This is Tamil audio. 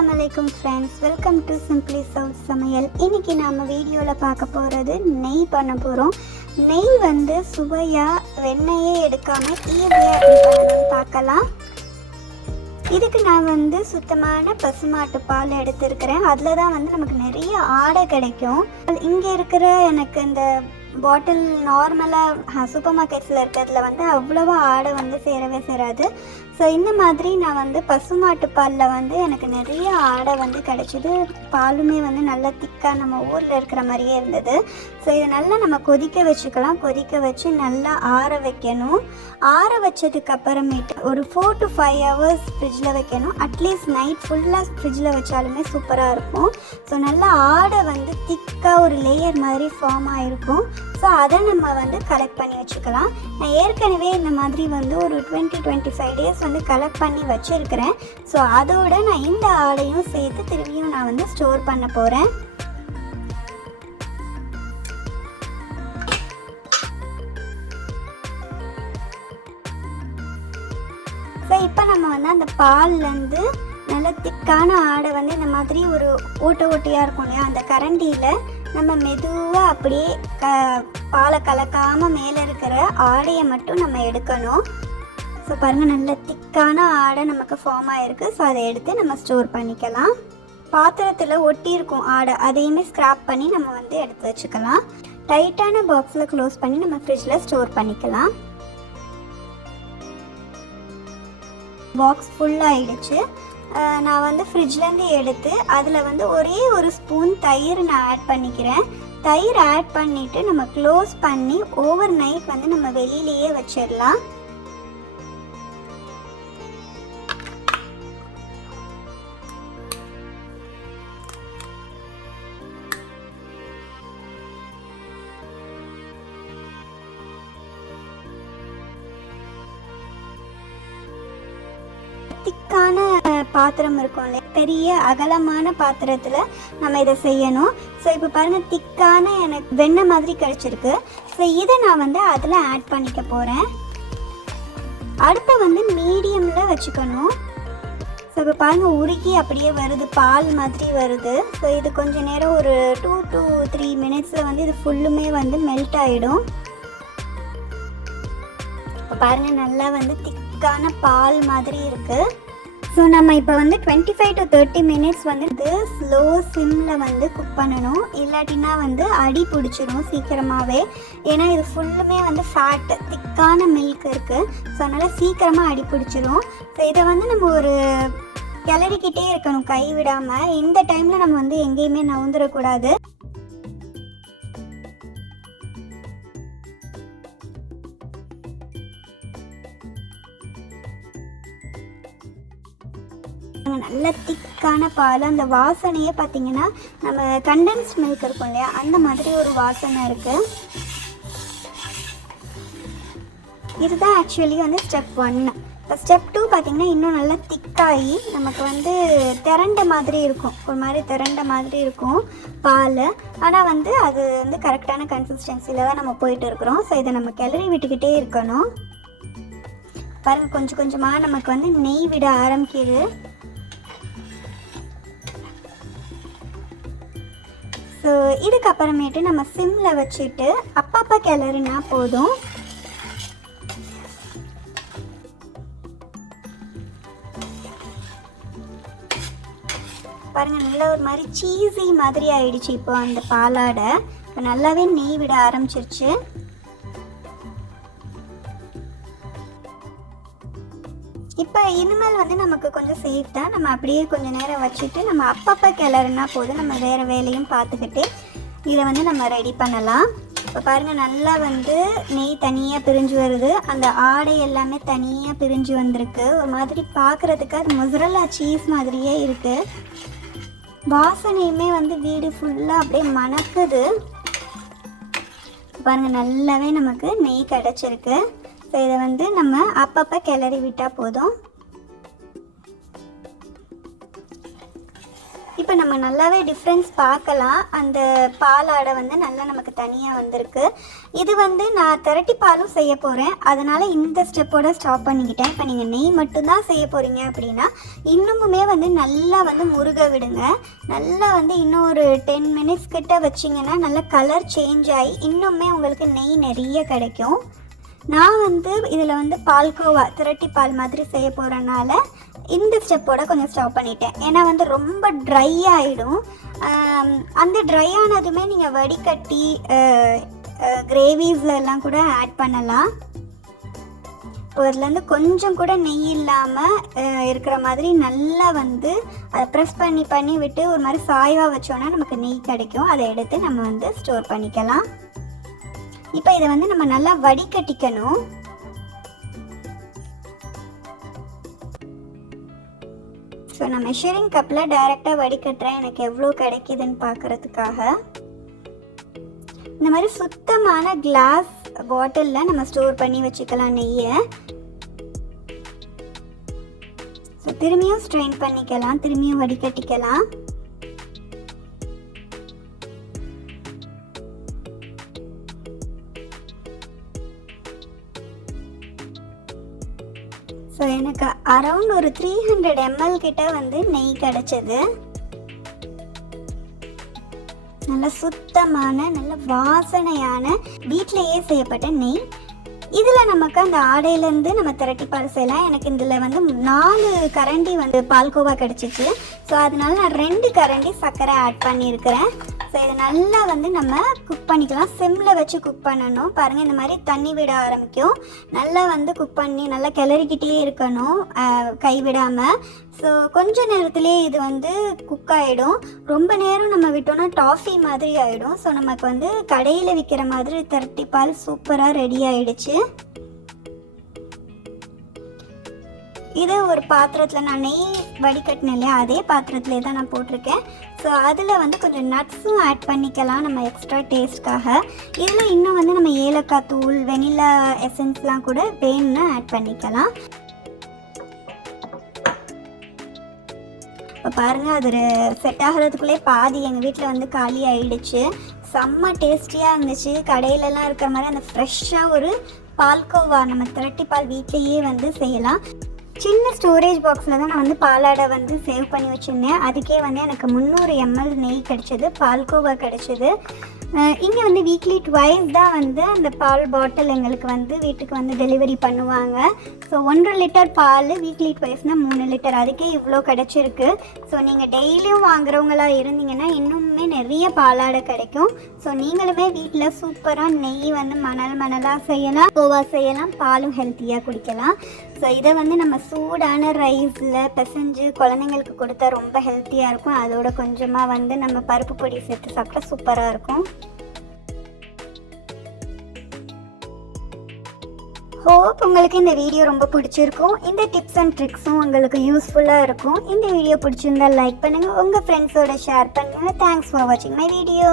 Assalamu alaikum friends, welcome to Simply South Samayal. இன்னைக்கு நாம வீடியோல பார்க்க போறது நெய் பண்ண போறோம். நெய் வந்து சுவையா வெண்ணெயே எடுக்காம ஈஸியா எப்படி பண்ணணும்னு பார்க்கலாம். இதுக்கு நான் வந்து சுத்தமான பசுமாட்டு பால் எடுத்துருக்கிறேன். அதில் தான் வந்து நமக்கு நிறைய ஆடை கிடைக்கும். இங்கே இருக்கிற எனக்கு இந்த பாட்டில் நார்மலாக சூப்பர் மார்க்கெட்ஸில் இருக்கிறதுல வந்து அவ்வளோவா ஆடை வந்து சேரவே சேராது. ஸோ இந்த மாதிரி நான் வந்து பசுமாட்டு பாலில் வந்து எனக்கு நிறைய ஆடை வந்து கிடச்சிது. பாலுமே வந்து நல்லா திக்காக நம்ம ஊரில் இருக்கிற மாதிரியே இருந்தது. ஸோ இதை நல்லா நம்ம கொதிக்க வச்சுக்கலாம். கொதிக்க வச்சு நல்லா ஆற வைக்கணும். ஆற வச்சதுக்கு அப்புறமேட்டு ஒரு 4 to 5 hours ஃப்ரிட்ஜில் வைக்கணும். அட்லீஸ்ட் நைட் ஃபுல்லாக ஃப்ரிட்ஜில் வச்சாலுமே சூப்பராக இருக்கும். ஸோ நல்லா ஆடை வந்து திக்காக ஒரு லேயர் மாதிரி ஃபார்ம் ஆகிருக்கும். ஸோ அதை நம்ம வந்து கலெக்ட் பண்ணி வச்சுக்கலாம். நான் ஏற்கனவே இந்த மாதிரி வந்து ஒரு 20-25 days வந்து கலெக்ட் பண்ணி வச்சுருக்கிறேன். ஸோ அதோடு நான் இந்த ஆடையும் சேர்த்து திரும்பியும் நான் வந்து ஸ்டோர் பண்ண போகிறேன். ஸோ இப்போ நம்ம வந்து அந்த பால்லேருந்து நல்ல திக்கான ஆடை வந்து இந்த மாதிரி ஒரு ஓட்டையாக இருக்கும் இல்லையா, அந்த கரண்டியில் நம்ம மெதுவாக அப்படியே பாலை கலக்காமல் மேலே இருக்கிற ஆடையை மட்டும் நம்ம எடுக்கணும். ஸோ பாருங்கள், நல்ல திக்கான ஆடை நமக்கு ஃபார்ம் ஆகிருக்கு. ஸோ அதை எடுத்து நம்ம ஸ்டோர் பண்ணிக்கலாம். பாத்திரத்தில் ஒட்டி இருக்கும் ஆடை அதையுமே ஸ்க்ராப் பண்ணி நம்ம வந்து எடுத்து வச்சுக்கலாம். டைட்டான பாக்ஸில் க்ளோஸ் பண்ணி நம்ம ஃப்ரிட்ஜில் ஸ்டோர் பண்ணிக்கலாம். பாக்ஸ் ஃபுல்லாகிடுச்சு. நான் வந்து ஃப்ரிட்ஜ்லேருந்து எடுத்து அதில் வந்து ஒரே ஒரு ஸ்பூன் தயிர் நான் ஆட் பண்ணிக்கிறேன். தயிர் ஆட் பண்ணிவிட்டு நம்ம க்ளோஸ் பண்ணி ஓவர் நைட் வந்து நம்ம வெளியிலேயே வச்சிடலாம். திக்கான பாத்திரம் இருக்கும் இல்லையா, பெரிய அகலமான பாத்திரத்தில் நம்ம இதை செய்யணும். ஸோ இப்போ பாருங்கள், திக்கான எனக்கு வெண்ணெய் மாதிரி கிடச்சிருக்கு. ஸோ இதை நான் வந்து அதில் ஆட் பண்ணிக்க போகிறேன். அடுப்பை வந்து மீடியமில் வச்சுக்கணும். ஸோ இப்போ பாருங்கள், உருக்கி அப்படியே வருது, பால் மாதிரி வருது. ஸோ இது கொஞ்சம் நேரம் ஒரு 2 to 3 minutesல வந்து இது ஃபுல்லுமே வந்து மெல்ட் ஆகிடும். இப்போ பாருங்கள், நல்லா வந்து திக்கான பால் மாதிரி இருக்குது. ஸோ நம்ம இப்போ வந்து 25 to 30 minutes வந்து ஸ்லோ சிம்மில் வந்து குக் பண்ணணும். இல்லாட்டினா வந்து அடி பிடிச்சிரும் சீக்கிரமாகவே. ஏன்னா இது ஃபுல்லுமே வந்து ஃபேட்டு, திக்கான மில்க் இருக்குது. ஸோ அதனால் சீக்கிரமாக அடி பிடிச்சிரும். ஸோ இதை வந்து நம்ம ஒரு கிளறிக்கிட்டே இருக்கணும் கை விடாமல். இந்த டைமில் நம்ம வந்து எங்கேயுமே நவுந்துடக்கூடாது. நல்ல திக்கான பால், அந்த வாசனையே பார்த்தீங்கன்னா நம்ம கண்டென்ஸ்ட் மில்க் இருக்கும் இல்லையா, அந்த மாதிரி ஒரு வாசனை இருக்குது. இதுதான் ஆக்சுவலி வந்து ஸ்டெப் 1. இப்போ ஸ்டெப் 2 பார்த்திங்கன்னா இன்னும் நல்லா திக்காகி நமக்கு வந்து திரண்ட மாதிரி இருக்கும், ஒரு மாதிரி திரண்ட மாதிரி இருக்கும் பால். ஆனால் வந்து அது வந்து கரெக்டான கன்சிஸ்டன்சியில் தான் நம்ம போயிட்டு இருக்கிறோம். ஸோ இதை நம்ம கிளறி விட்டுக்கிட்டே இருக்கணும். பாருங்கள், கொஞ்சம் கொஞ்சமாக நமக்கு வந்து நெய் விட ஆரம்பிக்குது. ஸோ இதுக்கப்புறமேட்டு நம்ம சிம்மில் வச்சுட்டு அப்பப்போ கிளறினா போதும். பாருங்கள், நல்லா ஒரு மாதிரி சீஸி மாதிரி ஆயிடுச்சு. இப்போ அந்த பாலாடை இப்போ நல்லாவே நெய் விட ஆரம்பிச்சிருச்சு. இப்போ இனிமேல் வந்து நமக்கு கொஞ்சம் சேஃப் தான். நம்ம அப்படியே கொஞ்சம் நேரம் வச்சுட்டு நம்ம அப்பப்போ கிளறுனா போதும். நம்ம வேறு வேலையும் பார்த்துக்கிட்டு இதை வந்து நம்ம ரெடி பண்ணலாம். இப்போ பாருங்கள், நல்லா வந்து நெய் தனியாக பிரிஞ்சு வருது. அந்த ஆடை எல்லாமே தனியாக பிரிஞ்சு வந்திருக்கு. ஒரு மாதிரி பார்க்குறதுக்கு அது மொசரல்லா சீஸ் மாதிரியே இருக்குது. வாசனையுமே வந்து வீடு ஃபுல்லாக அப்படியே மணக்குது. பாருங்கள், நல்லாவே நமக்கு நெய் கிடச்சிருக்கு. ஸோ இதை வந்து நம்ம அப்பப்போ கிளறி விட்டால் போதும். இப்போ நம்ம நல்லாவே டிஃப்ரென்ஸ் பார்க்கலாம். அந்த பாலாடை வந்து நல்லா நமக்கு தனியாக வந்திருக்கு. இது வந்து நான் திரட்டி பாலும் செய்ய போகிறேன், அதனால் இந்த ஸ்டெப்போட ஸ்டாப் பண்ணிக்கிட்டேன். இப்போ நீங்கள் நெய் மட்டும்தான் செய்ய போகிறீங்க அப்படின்னா இன்னுமுமே வந்து நல்லா வந்து முருக விடுங்க. நல்லா வந்து இன்னும் ஒரு 10 மினிட்ஸ் கிட்ட வச்சிங்கன்னா நல்லா கலர் சேஞ்ச் ஆகி இன்னுமே உங்களுக்கு நெய் நிறைய கிடைக்கும். நான் வந்து இதில் வந்து பால்கோவா திரட்டி பால் மாதிரி செய்ய போகிறனால இந்த ஸ்டெப்போட கொஞ்சம் ஸ்டாப் பண்ணிட்டேன். ஏன்னா வந்து ரொம்ப ட்ரை ஆகிடும். அந்த ட்ரை ஆனதுமே நீங்கள் வடிகட்டி கிரேவிஸில் எல்லாம் கூட ஆட் பண்ணலாம். இப்போ இதுலேருந்து கொஞ்சம் கூட நெய் இல்லாமல் இருக்கிற மாதிரி நல்லா வந்து அதை ப்ரெஸ் பண்ணி விட்டு ஒரு மாதிரி சாய்வாக வச்சோன்னா நமக்கு நெய் கிடைக்கும். அதை எடுத்து நம்ம வந்து ஸ்டோர் பண்ணிக்கலாம். இப்போ இதை வந்து நம்ம நல்லா வடிகட்டிக்கணும். ஸோ நான் மெஷரிங் கப்பில் டைரெக்டாக வடிகட்டுறேன், எனக்கு எவ்வளோ கிடைக்குதுன்னு பார்க்குறதுக்காக. இந்த மாதிரி சுத்தமான கிளாஸ் பாட்டிலில் நம்ம ஸ்டோர் பண்ணி வச்சுக்கலாம் நெய்யை. ஸோ திரும்பியும் ஸ்ட்ரெயின் பண்ணிக்கலாம், திரும்பியும் வடிகட்டிக்கலாம். ஸோ எனக்கு அரவுண்ட் ஒரு 300 ml கிட்ட வந்து நெய் கிடச்சிது. நல்ல சுத்தமான நல்ல வாசனையான வீட்டிலையே செய்யப்பட்ட நெய். இதில் நமக்கு அந்த ஆடையிலேருந்து நம்ம திரட்டி பால் செய்யலாம். எனக்கு இதில் வந்து 4 கரண்டி வந்து பால்கோவா கிடச்சிச்சு. ஸோ அதனால நான் 2 கரண்டி சர்க்கரை ஆட் பண்ணியிருக்கிறேன். ஸோ இதை நல்லா வந்து நம்ம குக் பண்ணிக்கலாம். சிம்மில் வச்சு குக் பண்ணணும். பாருங்கள், இந்த மாதிரி தண்ணி விட ஆரம்பிக்கும். நல்லா வந்து குக் பண்ணி நல்லா கிளறிக்கிட்டே இருக்கணும் கைவிடாமல். ஸோ கொஞ்ச நேரத்துலேயே இது வந்து குக் ஆகிடும். ரொம்ப நேரம் நம்ம விட்டோம்னா டாஃபி மாதிரி ஆகிடும். ஸோ நமக்கு வந்து கடையில் விற்கிற மாதிரி திரட்டி பால் சூப்பராக ரெடி ஆகிடுச்சு. இதை ஒரு பாத்திரத்தில் நான் நெய் வடிகட்டினேன் இல்லையா, அதே பாத்திரத்திலே தான் நான் போட்டிருக்கேன். ஸோ அதில் வந்து கொஞ்சம் நட்ஸும் ஆட் பண்ணிக்கலாம் நம்ம எக்ஸ்ட்ரா டேஸ்ட்காக. இதில் இன்னும் வந்து நம்ம ஏலக்காய் தூள், வெனிலா எசன்ஸ்லாம் கூட வேணும்னு ஆட் பண்ணிக்கலாம். இப்போ பாருங்கள், அது செட் ஆகிறதுக்குள்ளே பாதி எங்கள் வீட்டில் வந்து காலி ஆகிடுச்சு. செம்ம டேஸ்டியாக இருந்துச்சு. கடையிலலாம் இருக்கிற மாதிரி அந்த ஃப்ரெஷ்ஷாக ஒரு பால்கோவா நம்ம திரட்டி பால் வீட்லேயே வந்து செய்யலாம். சின்ன ஸ்டோரேஜ் பாக்ஸில் தான் நான் வந்து பாலாடை வந்து சேவ் பண்ணி வச்சுருந்தேன். அதுக்கே வந்து எனக்கு 300 ml நெய் கிடச்சிது, பால்கோவா கிடச்சிது. இங்கே வந்து வீக்லி 2 தான் வந்து அந்த பால் பாட்டில் எங்களுக்கு வந்து வீட்டுக்கு வந்து டெலிவரி பண்ணுவாங்க. ஸோ 1.5 லிட்டர் பால் வீக்லி 2 3 லிட்டர், அதுக்கே இவ்வளோ கிடச்சிருக்கு. ஸோ நீங்கள் டெய்லியும் வாங்குறவங்களா இருந்தீங்கன்னா இன்னுமே நிறைய பாலாடை கிடைக்கும். ஸோ நீங்களுமே வீட்டில் சூப்பராக நெய் வந்து மணலாக செய்யலாம், கோவா செய்யலாம், பாலும் ஹெல்த்தியாக குடிக்கலாம். ஸோ இதை வந்து நம்ம சூடான ரைஸில் பிசைஞ்சு குழந்தைங்களுக்கு கொடுத்தா ரொம்ப ஹெல்த்தியாக இருக்கும். அதோட கொஞ்சமாக வந்து நம்ம பருப்பு பொடி சேர்த்து சாப்பிட்டா சூப்பராக இருக்கும். ஹோப் உங்களுக்கு இந்த வீடியோ ரொம்ப பிடிச்சிருக்கும். இந்த டிப்ஸ் அண்ட் ட்ரிக்ஸும் உங்களுக்கு யூஸ்ஃபுல்லாக இருக்கும். இந்த வீடியோ பிடிச்சிருந்தால் லைக் பண்ணுங்கள், உங்கள் ஃப்ரெண்ட்ஸோட ஷேர் பண்ணுங்கள். தேங்க்ஸ் ஃபார் வாட்சிங் மை வீடியோ.